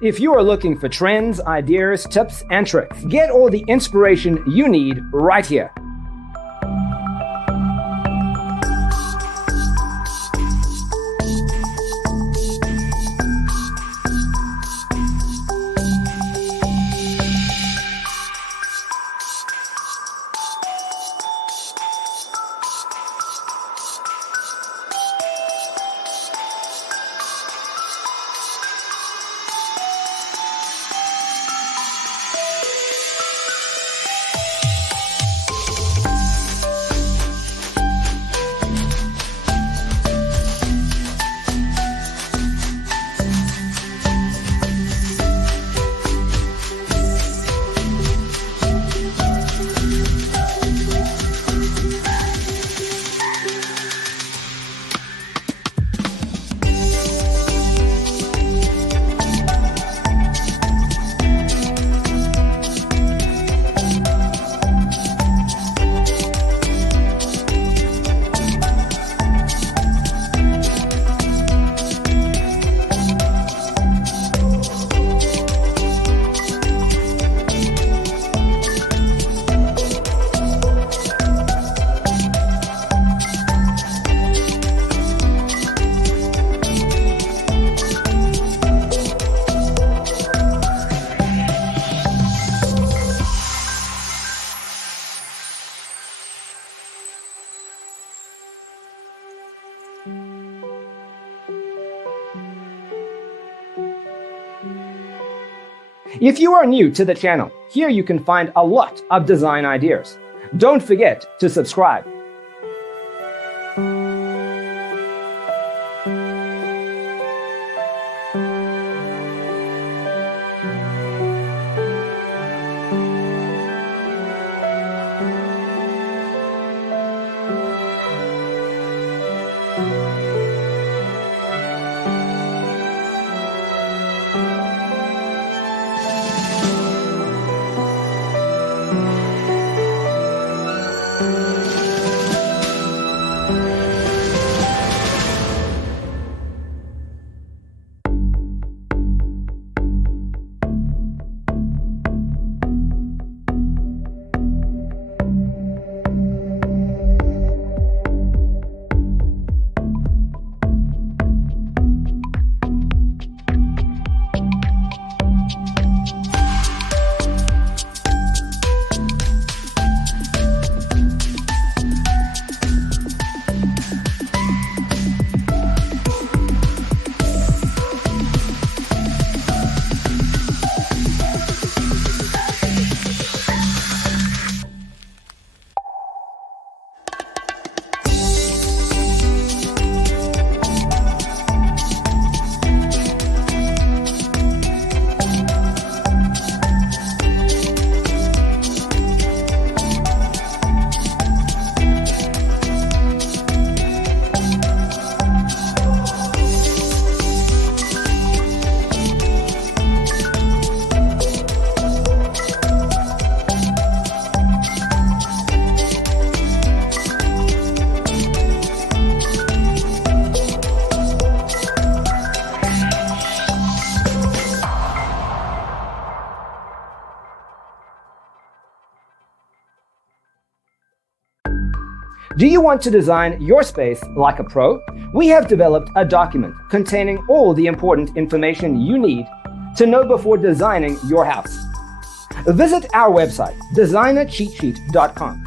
If you are looking for trends, ideas, tips, and tricks, get all the inspiration you need right here. If you are new to the channel, here you can find a lot of design ideas. Don't forget to subscribe. Do you want to design your space like a pro? We have developed a document containing all the important information you need to know before designing your house. Visit our website, designercheatsheet.com.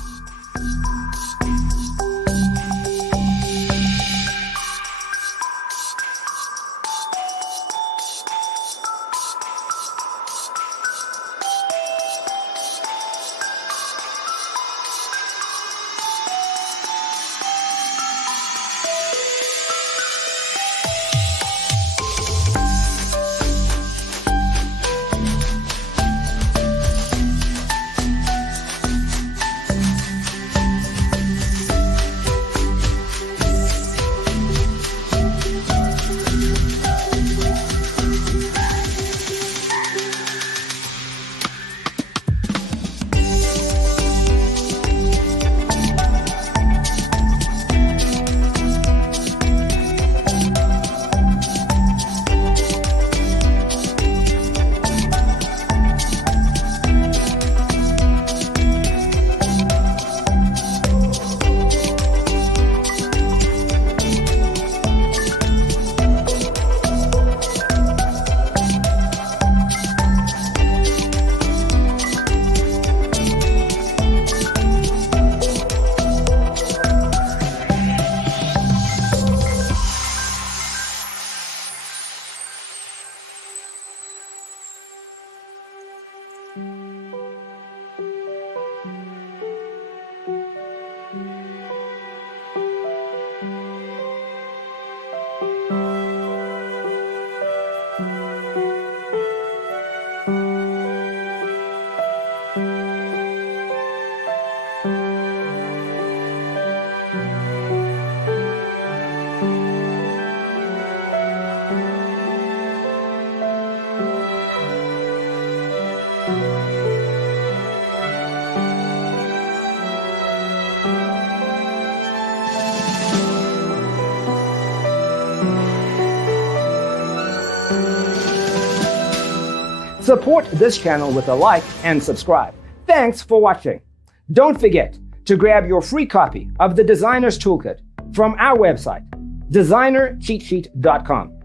Support this channel with a like and subscribe. Thanks for watching. Don't forget to grab your free copy of the Designer's Toolkit from our website, designercheatsheet.com.